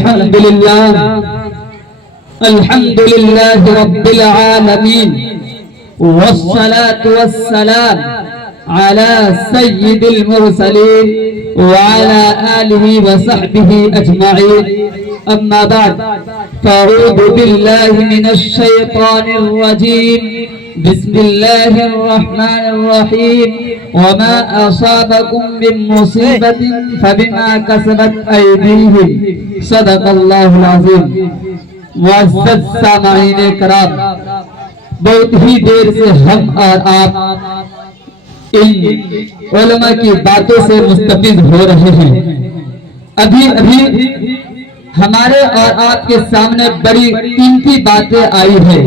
الحمد لله رب العالمين والصلاة والسلام على سيد المرسلين وعلى آله وصحبه أجمعين. أما بعد فأعوذ بالله من الشيطان الرجيم. بسم الله الرحمن الرحيم. وما أصابكم من مصيبة فبما كسبت أيديهم. صدق الله العظيم. معزز سامعین کرام، بہت ہی دیر سے ہم اور آپ ان علماء کی باتوں سے مستفید ہو رہے ہیں. ابھی ہمارے اور آپ کے سامنے بڑی قیمتی باتیں آئی ہیں.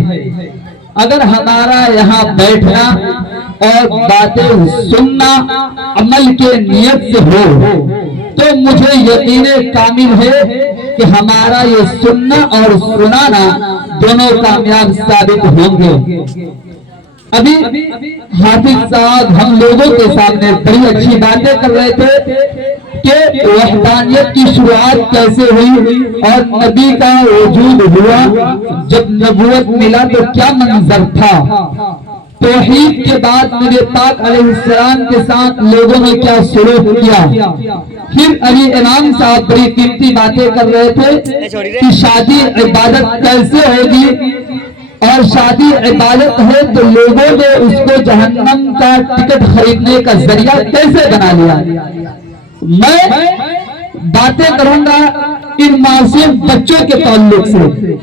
اگر ہمارا یہاں بیٹھنا اور باتیں سننا عمل کے نیت سے ہو تو مجھے یقین کامل ہے کہ ہمارا یہ سننا اور سنانا دونوں کامیاب ثابت ہوں گے. ابھی حافظ صاحب ہم لوگوں کے سامنے بڑی اچھی باتیں کر رہے تھے کہ وحدانیت کی شروعات کیسے ہوئی اور نبی کا وجود ہوا. جب نبوت ملا تو کیا منظر تھا. توحید کے بعد نبی پاک علیہ السلام کے ساتھ لوگوں نے کیا سلوک کیا. پھر علی امام صاحب بڑی قیمتی باتیں کر رہے تھے کہ شادی عبادت کیسے ہوگی اور شادی عبادت ہے تو لوگوں نے اس کو جہنم کا ٹکٹ خریدنے کا ذریعہ کیسے بنا لیا. میں باتیں کروں گا ان معصوم بچوں کے تعلق سے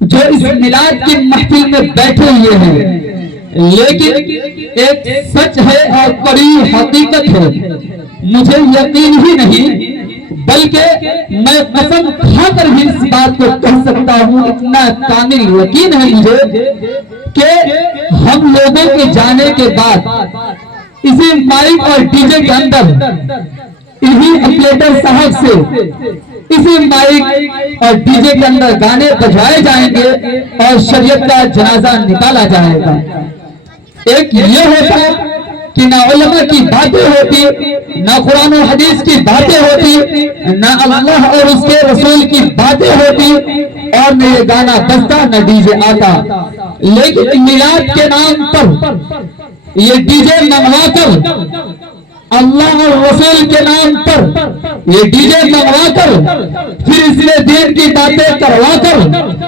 جو اس میلاد کی محفل میں بیٹھے ہوئے ہیں، لیکن ایک سچ ہے اور بڑی حقیقت ہے. مجھے یقین ہی نہیں بلکہ میں قسم کھا کر بھی اس بات کو کہہ سکتا ہوں، اتنا کامل یقین ہے مجھے کہ ہم لوگوں کے جانے کے بعد اسی مائک اور ڈی جے کے اندر انہی اپلیٹر صاحب سے اسی مائک اور ڈی جے کے اندر گانے بجائے جائیں گے اور شریعت کا جنازہ نکالا جائے گا. ایک یہ ہوتا کہ نہ علماء کی باتیں ہوتی، نہ قرآن و حدیث کی باتیں ہوتی، نہ اللہ اور اس کے رسول کی باتیں ہوتی، اور نہ یہ گانا بجتا نہ ڈی جے آتا. لیکن میلاد کے نام پر یہ ڈی جے منگوا کر، اللہ اور رسول کے نام پر یہ ڈی جے منگوا کر، پھر اس میں دین کی باتیں کروا کر،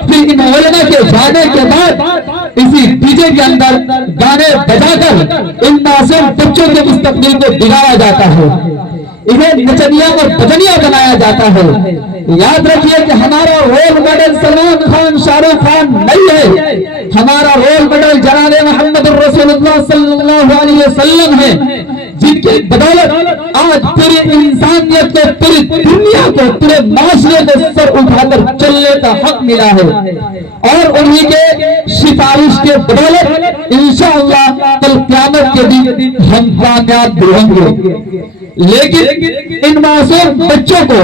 پھر ان علماء کے جانے کے بعد اسی ڈی جے کے اندر گانے بجا کر ان معصوم بچوں کے مستقبل کو بگاڑا جاتا ہے، انہیں نچنیا اور بجنیا بنایا جاتا ہے. یاد رکھیے کہ ہمارا رول ماڈل سلمان خان، شاہ رخ خان نہیں ہے. ہمارا رول ماڈل جناب محمد رسول اللہ صلی اللہ علیہ وسلم ہے، جن کی بدولت آج پوری انسانیت کو، پوری دنیا کو، پورے معاشرے کو سر اٹھا کر چلنے کا حق ملا ہے. اور انہی کے سفارش کے بدولت انشاءاللہ کل قیامت کے دن ہم کامیاب ہوں گے. لیکن ان معصوم بچوں کو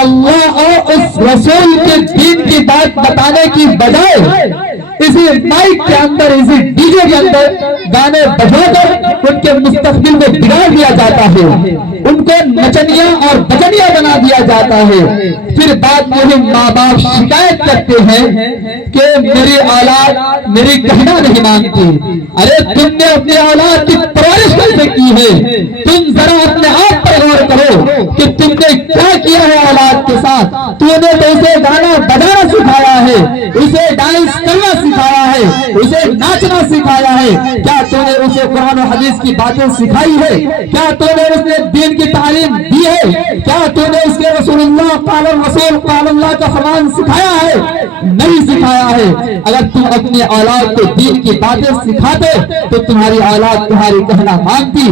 اللہ اور اس رسول کے دین کی بات بتانے کی بجائے اسی مائک کے اندر، اسی ڈی جے کے اندر گانے بجا کر ان کے مستقبل کو بگاڑ دیا جاتا ہے، ان کو نچنیا اور بجنیا بنا دیا جاتا ہے. پھر بعد میں ماں باپ شکایت کرتے ہیں کہ میری اولاد میری کہنا نہیں مانتی. ارے تم نے اپنے اولاد کی پرورش کیسے کی ہے؟ تم ذرا اپنے آپ پر غور کرو کہ تم نے کیا کیا ہے اولاد کے ساتھ. تو نے تو اسے گانا بجانا سکھایا ہے، اسے ڈانس کرنا سکھایا ہے، اسے ناچنا سکھایا ہے. کیا تو نے اسے قرآن و حدیث کی باتیں سکھائی ہے؟ کیا تو نے اس نے دین کی تعلیم دی ہے؟ کیا تو نے اس کے رسول اللہ قال الرسول قال اللہ کا فرمان سکھایا ہے؟ نہیں سکھایا ہے. اگر تم اپنے اولاد کو دین کی باتیں سکھاتے تو تمہاری اولاد تمہاری کہنا مانتی.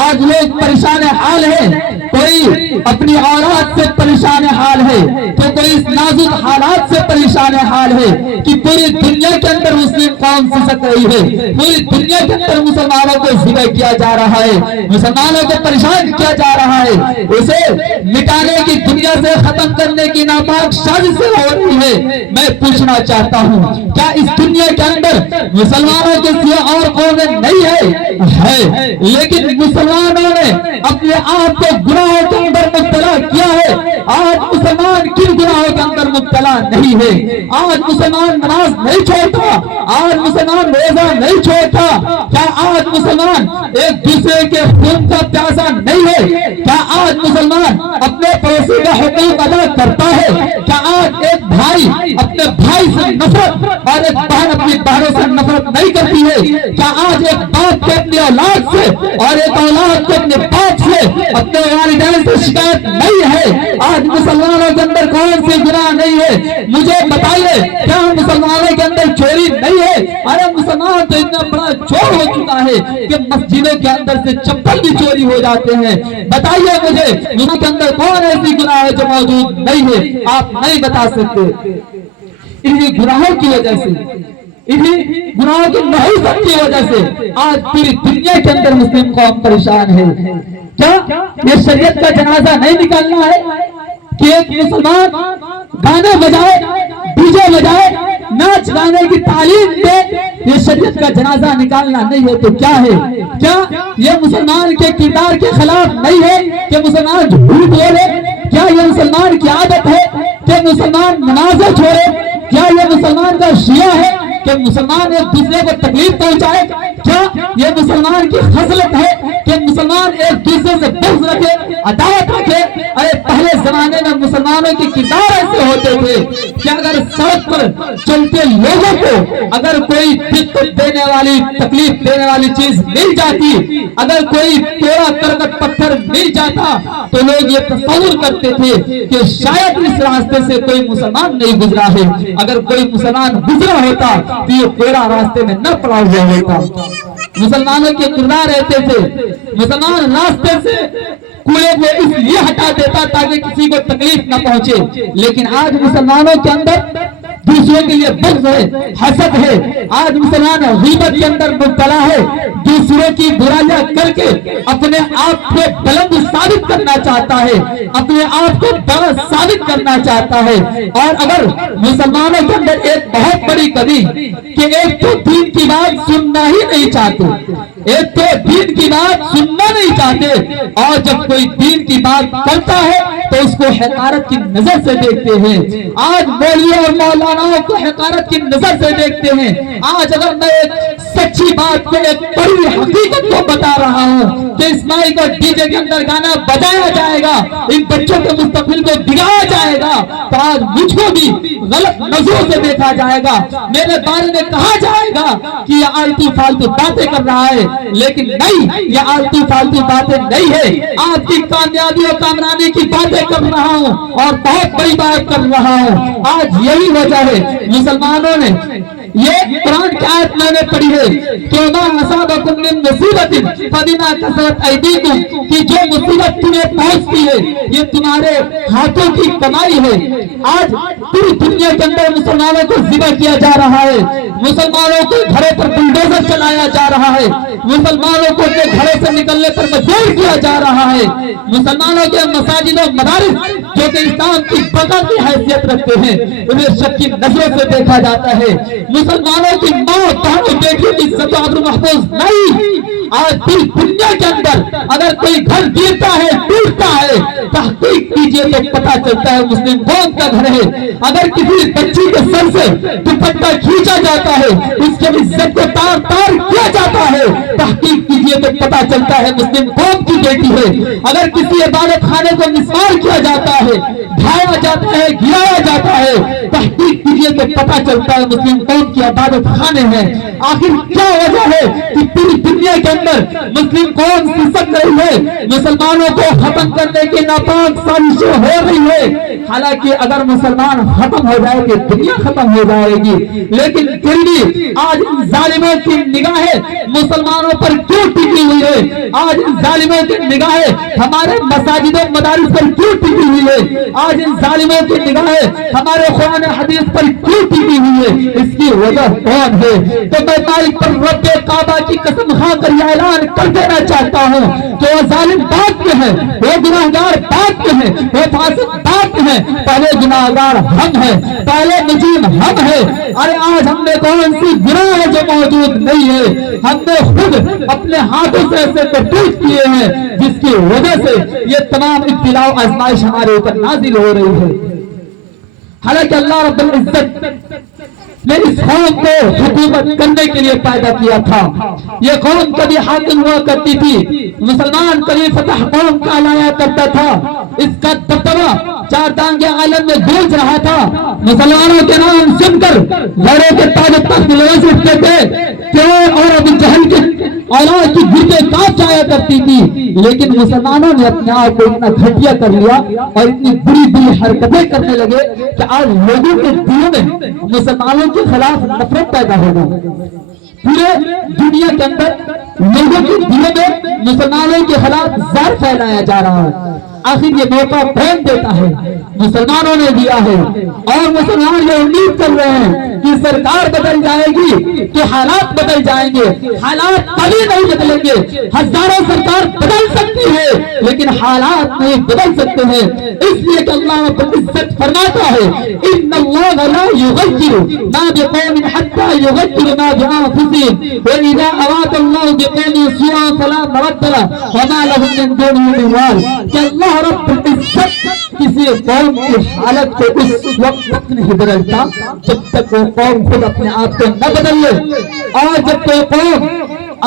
آج لوگ پریشان حال ہیں، کوئی اپنی اولاد سے پریشان حال ہے تو کوئی اس نازک حالات سے پریشان حال ہے کہ پوری دنیا کے اندر مسلم قوم سسک رہی ہے، پوری دنیا کے اندر مسلمانوں کو ذبح کیا جا رہا ہے، مسلمانوں کو پریشان کیا جا رہا ہے، اسے مٹانے کی، دنیا سے ختم کرنے کی ناپاک سازش سے ہو رہی ہے. میں پوچھنا چاہتا ہوں کیا اس دنیا کے اندر مسلمانوں کے سوا اور قومیں نہیں ہے؟ لیکن مسلمانوں نے اپنے آپ کو گناہوں کے اندر مبتلا کیا ہے، آج مسلمان کن گناہوں کے اندر مبتلا نہیں ہے؟ آج مسلمان نماز نہیں چھوڑتا، آج مسلمان روزہ نہیں چھوڑتا، کیا آج مسلمان ایک دوسرے کے خون کا پیاسا نہیں ہے؟ کیا آج مسلمان اپنے پڑوسی کا حقوق ادا کرتا ہے؟ کیا آج ایک بھائی اپنے بھائی سے نفرت اور ایک بہن اپنی بہنوں سے نفرت نہیں کرتی ہے؟ کیا آج ایک باپ کے اپنی اولاد سے اور ایک اولاد کے اپنے باپ سے اپنے والدین سے شکایت نہیں ہے؟ آج مسلمانوں کے اندر کون سی گناہ نہیں ہے؟ مجھے بتائیے، کیا مسلمانوں کے اندر چوری نہیں ہے؟ ارے مسلمان تو اتنا بڑا چور ہو چکا ہے کہ مسجدوں کے اندر سے چپل بھی چوری ہو جاتے ہیں۔ بتائیے مجھے ان کے اندر کون ایسی گناہ ہے جو موجود نہیں ہے؟ آپ نہیں بتا سکتے۔ انہی گناہوں کی وجہ سے، انہی گناہوں کی نحوست کی وجہ سے آج پوری دنیا کے اندر مسلم قوم پریشان ہے۔ کیا یہ شریعت کا جنازہ نہیں نکالنا ہے کہ ایک مسلمان گانے بجائے، ڈی جے بجائے، ناچ گانے کی تعلیم دے؟ یہ شریعت کا جنازہ نکالنا نہیں ہے تو کیا ہے؟ کیا یہ مسلمان کے کردار کے خلاف نہیں ہے کہ مسلمان جھوٹ بولے؟ کیا یہ مسلمان کی عادت ہے کہ مسلمان نمازیں چھوڑے؟ کیا یہ مسلمان کا شیعہ ہے کہ مسلمان ایک دوسرے کو تکلیف پہنچائے؟ کیا یہ مسلمان کی خصلت ہے کہ مسلمان ایک دوسرے سے بغض رکھے، عداوت رکھے؟ ارے پہلے زمانے میں مسلمانوں کے کردار ایسے ہوتے تھے کہ اگر سڑک پر چلتے لوگوں کو اگر کوئی دقت دینے والی، تکلیف دینے والی چیز مل جاتی، اگر کوئی ٹوڑا کرکٹ پتھر مل جاتا تو لوگ یہ تصور کرتے تھے کہ شاید اس راستے سے کوئی مسلمان نہیں گزرا ہے، اگر کوئی مسلمان گزرا ہوتا تو یہ ٹوڑا راستے میں نہ پڑا ہوا ہوتا۔ مسلمانوں کے کردار رہتے تھے، مسلمان راستے سے کوڑے کو اس لیے ہٹا دیتا تاکہ کسی کو تکلیف نہ پہنچے، لیکن آج مسلمانوں کے اندر دوسروں کے لیے بغض ہے، حسد ہے۔ آج مسلمان غیبت کے اندر مبتلا ہے، دوسروں کی برائیاں کر کے اپنے آپ کو بلند ثابت کرنا چاہتا ہے، اپنے آپ کو بڑا ثابت کرنا چاہتا ہے۔ اور اگر مسلمانوں کے اندر ایک بہت بڑی کمی کہ ایک تو دین کی بات سننا ہی نہیں چاہتے، ایک تو دین کی بات سننا نہیں چاہتے، اور جب کوئی دین کی بات کرتا ہے تو اس کو حقارت کی نظر سے دیکھتے ہیں۔ آج مولویوں اور مولاناؤں کو حقارت کی نظر سے دیکھتے ہیں۔ آج اگر میں ایک سچی بات کو، ایک بڑی حقیقت کو بتا رہا ہوں کہ اسماعیل کو ڈی جے کے اندر گانا بجایا جائے گا، ان بچوں کے مستقبل کو بگاڑا جائے گا، تو آج مجھ کو بھی غلط نظروں سے دیکھا جائے گا، میرے بارے میں کہا جائے گا کہ یہ آلتو فالتو باتیں کر رہا ہے۔ لیکن نہیں، یہ آلتو فالتو باتیں نہیں ہے، آپ کی کامیابی اور کامرانی کی باتیں کر رہا ہوں اور بہت بڑی بات کر رہا ہوں۔ آج یہی وجہ ہے مسلمانوں نے یہ قرآن کی آیت میں نے پڑھی ہے کہ وَمَا أَصَابَكُم مِّن مُّصِيبَةٍ فَبِمَا كَسَبَتْ أَيْدِيكُمْ، کہ جو مصیبت تمہیں پہنچتی ہے یہ تمہارے ہاتھوں کی کمائی ہے۔ آج پوری دنیا کے اندر مسلمانوں کو ذبح کیا جا رہا ہے، مسلمانوں کو گھروں پر بلڈوزر چلایا جا رہا ہے، مسلمانوں کو گھروں سے نکلنے پر مجبور کیا جا رہا ہے، مسلمانوں کے مساجد و مدارس جو کہ اسلام کی بقا کی حیثیت رکھتے ہیں انہیں شک کی نظروں سے دیکھا جاتا ہے۔ مسلمانوں کی ماں بہنوں بیٹیوں کی عزت و آبرو محفوظ نہیں۔ آج پوری دنیا کے اندر اگر کوئی گھر گرتا ہے، ٹوٹتا ہے، تحقیق کیجئے تو پتہ چلتا ہے مسلم قوم کا گھر ہے۔ اگر کسی بچی کے سر سے دوپٹہ کھینچا جاتا ہے، اس کے عزت کو تار تار کیا جاتا ہے، تحقیق کیجئے تو پتہ چلتا ہے مسلم قوم کی بیٹی ہے۔ اگر کسی عبادت خانے کو مسمار کیا جاتا ہے، ڈھایا جاتا ہے، گرایا جاتا ہے، تحقیق کیجئے تو پتہ چلتا ہے مسلم قوم کی عبادت خانے ہیں۔ آخر کیا وجہ ہے کہ پوری دنیا کے اندر مسلم قوم سسک رہی ہے، مسلمانوں کو ختم کرنے کی ناپاک سازشیں ہو رہی ہے؟ حالانکہ اگر مسلمان ختم ہو جائے گی دنیا ختم ہو جائے گی، لیکن پھر بھی آج ان ظالموں کی نگاہیں مسلمانوں پر کیوں ٹکی ہوئی ہے؟ آج ان ظالموں کی نگاہیں ہمارے مساجد و مدارس پر کیوں ٹکی ہوئی ہے؟ آج ان ظالموں کی نگاہیں ہمارے قرآن حدیث پر کیوں ٹکی ہوئی ہے؟ اس کی وجہ کون ہے؟ تو میں مالک پر رب کعبہ کی قسم کھا کر یہ اعلان کر دینا چاہتا ہوں کہ وہ ظالم بات میں ہے، وہ گناہگار بات میں ہے، وہ فاسق بات میں ہے، پہلے گناہگار ہم ہیں، پہلے مجرم ہم ہیں۔ ارے آج ہم نے کون سی گناہ ہے جو موجود نہیں ہے؟ ہم نے خود اپنے ہاتھوں سے ایسے کرتوت کیے ہیں جس کی وجہ سے یہ تمام ابتلاء و آزمائش ہمارے اوپر نازل ہو رہی ہے۔ حالانکہ اللہ رب العزت نے اس قوم کو حکومت کرنے کے لیے پیدا کیا تھا۔ یہ قوم کبھی حاکم ہوا کرتی تھی، مسلمان کبھی فتح قوم کہلایا کرتا تھا، اس کا دبدبہ چار دانگے عالم میں گونج رہا تھا۔ مسلمانوں کے نام سن کر گھوڑے کے تاج و تخت لرز اٹھتے تھے، فرعون اور ابو جہل کے اولاد کی گردیں کانپ جایا کرتی تھی، لیکن مسلمانوں نے اپنے آپ کو اتنا گھٹیا کر لیا اور اتنی بری بری حرکتیں کرنے لگے کہ آج لوگوں کے دلوں میں مسلمانوں کے خلاف نفرت پیدا ہو گئی۔ پورے دنیا کے اندر لوگوں کے دلوں میں مسلمانوں کے خلاف زہر پھیلایا جا رہا ہے۔ آخر یہ موقع کون دیتا ہے؟ مسلمانوں نے دیا ہے، اور مسلمان یہ امید کر رہے ہیں کہ سرکار بدل جائے گی تو حالات بدل جائیں گے۔ حالات کبھی نہیں بدلیں گے، ہزاروں سرکار بدل سکتی ہے لیکن حالات نہیں بدل سکتے ہیں، اس لیے کہ اللہ رب العزت فرماتا ہے ان اللہ لا یغیر ما بقوم حتی یغیروا ما بانفسهم واذا اراد اللہ بقوم سوءا فلا مرد له وما لهم من دونه من وال۔ کہ اللہ رب العزت کسی قوم کی حالت کو اس وقت تک نہیں بدلتا جب تک وہ قوم خود اپنے آپ کو نہ بدل لے، اور جب کوئی قوم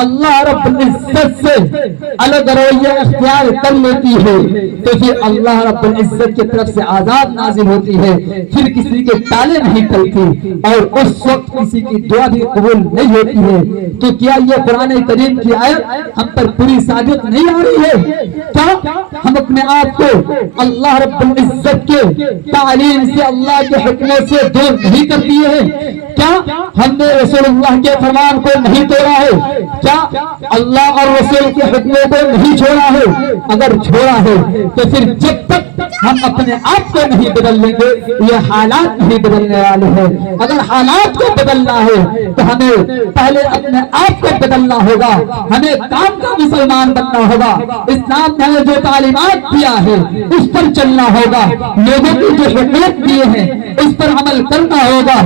اللہ رب العزت سے الگ رویہ اختیار کر لیتی ہے تو پھر اللہ رب العزت کی طرف سے عذاب نازل ہوتی ہے، پھر کسی کے تالے نہیں چلتی اور اس وقت کسی کی دعا بھی قبول نہیں ہوتی ہے۔ تو کیا یہ قرآن کریم کی آیت ہم پر پوری صادق نہیں آ رہی ہے؟ کیا ہم اپنے آپ کو اللہ رب العزت کے تعلیم سے، اللہ کے حکموں سے دور نہیں کر دیے ہیں؟ کیا ہم نے رسول اللہ کے فرمان کو نہیں توڑا ہے؟ کیا اللہ اور رسول کے حکموں کو نہیں چھوڑا ہے؟ اگر چھوڑا ہے تو پھر جب تک ہم اپنے آپ کو نہیں بدل لیں گے یہ حالات نہیں بدلنے والے ہیں۔ اگر حالات کو بدلنا ہے تو ہمیں پہلے اپنے آپ کو بدلنا ہوگا، ہمیں کام کا مسلمان بننا ہوگا، اسلام نے جو تعلیمات دیا ہے اس پر چلنا ہوگا، لوگوں کی جو حقوق دیے ہیں اس پر عمل کرنا ہوگا،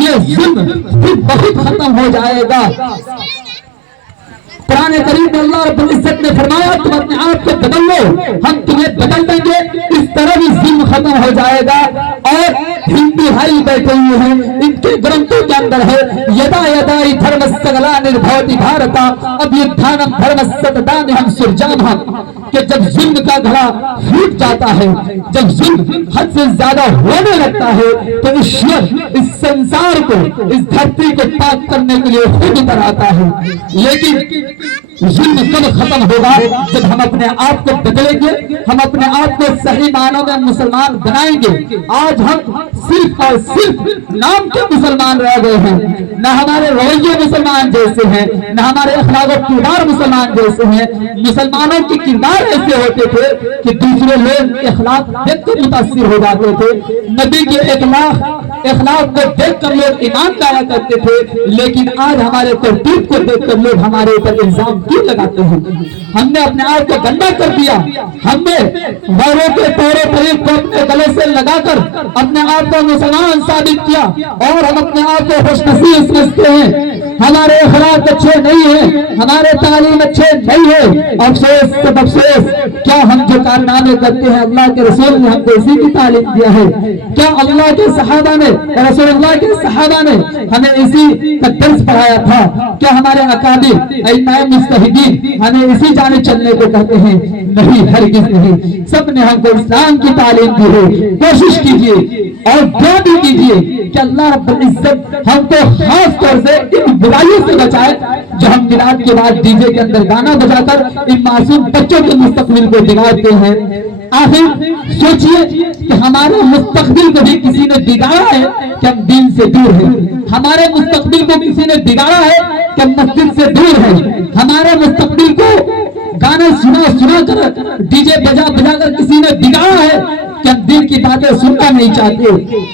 یہ ظلم پھر بہت ختم ہو جائے گا۔ قرآن کریم میں اللہ رب العزت نے فرمایا تم اپنے آپ کو بدل لو، ہم تمہیں بدل دیں گے، اس طرح بھی ظلم ختم ہو جائے گا۔ اور ہندو بھائی بیٹھے ہوئے ہیں، ان کے گرنتھوں کے اندر ہے یدا یدائی دھرمستگلا نربھوتی بھارتا ابھیدھانم دھرمستدانہم سرجامہم، کہ جب ظلم کا گھڑا پھوٹ جاتا ہے، جب ظلم حد سے زیادہ ہونے لگتا ہے تو ایشور اس سنسار کو، اس دھرتی کو پاک کرنے کے لیے خود اتر آتا ہے۔ لیکن ظلم کب ختم ہوگا؟ جب ہم اپنے آپ کو بدلیں گے، ہم اپنے آپ کو صحیح معنوں میں مسلمان بنائیں گے۔ آج ہم صرف اور صرف نام کے مسلمان رہ گئے ہیں، نہ ہمارے رویے مسلمان جیسے ہیں، نہ ہمارے اخلاق و کردار مسلمان جیسے ہیں۔ مسلمانوں کے کردار ایسے ہوتے تھے کہ دوسرے لوگ اخلاق دیکھ کر متاثر ہو جاتے تھے، نبی کے اخلاق کو دیکھ کر لوگ ایمان لایا کرتے تھے، لیکن آج ہمارے کرتوت کو دیکھ کر لوگ ہمارے اوپر الزام کیوں لگاتے ہیں؟ ہم نے اپنے آپ کو گندا کر دیا، ہم نے غیروں کے طور طریق کو اپنے گلے سے لگا کر اپنے آپ کو مسلمان ثابت کیا، اور ہم اپنے آپ کو خوش نصیب سمجھتے ہیں۔ ہمارے اخلاق اچھے نہیں ہیں، ہمارے تعلیم اچھے نہیں ہے، افسوس سب افسوس، کیا ہم جو کارنامے کرتے ہیں اللہ کے رسول نے ہم کو اسی کی تعلیم دیا ہے؟ کیا اللہ کے صحابہ نے، رسول اللہ کے صحابہ نے ہمیں اسی کا درس پڑھایا تھا؟ کیا ہمارے اکابر ائمہ مجتہدین ہمیں اسی جانب چلنے کو کہتے ہیں؟ نہیں، ہرگز نہیں۔ سب نے ہم کو اسلام کی تعلیم دی ہے۔ کوشش کیجئے اور دعا بھی کیجئے کہ اللہ رب العزت ہم کو خاص طور سے ان برائیوں سے بچائے جو ہم میلاد کے بعد ڈی جے کے اندر گانا بجا کر ان معصوم بچوں کے مستقبل کو بگاڑتے ہیں۔ آخر سوچئے کہ ہمارے مستقبل کو بھی کسی نے بگاڑا ہے کہ ہم دین سے دور ہیں، ہمارے مستقبل کو کسی نے بگاڑا ہے کہ ہم مسجد سے دور ہیں، ہمارے مستقبل کو گانے سنا کر ڈی جے بجا کر کسی نے بگاڑا ہے کہ ہم دین کی باتیں سننا نہیں چاہتے.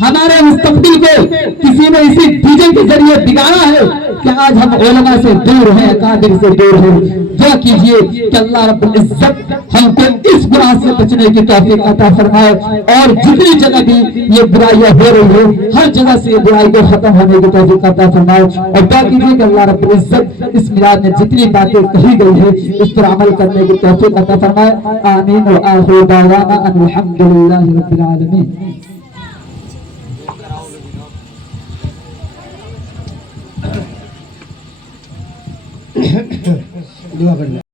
ہمارے مستقبل کو کسی نے اسی ڈیجے کے ذریعے بگاڑا ہے کہ آج ہم علماء سے دور ہیں, اکابر سے دور ہیں. دعا کیجئے کہ اللہ رب العزت ہم کو اس گناہ سے بچنے کی توفیق عطا فرمائے, اور جتنی جگہ بھی یہ برائیاں ہو رہی ہیں ہر جگہ سے یہ برائی کو ختم ہونے کی توفیق عطا فرمائے. اور دعا کیجئے کہ اللہ رب العزت اس میلاد میں جتنی باتیں کہی گئی ہیں اس پر عمل کرنے کی توفیق عطا فرمائے. آمین. وآخر دعوانا ان الحمدللہ رب العالمین. دعا کرنا.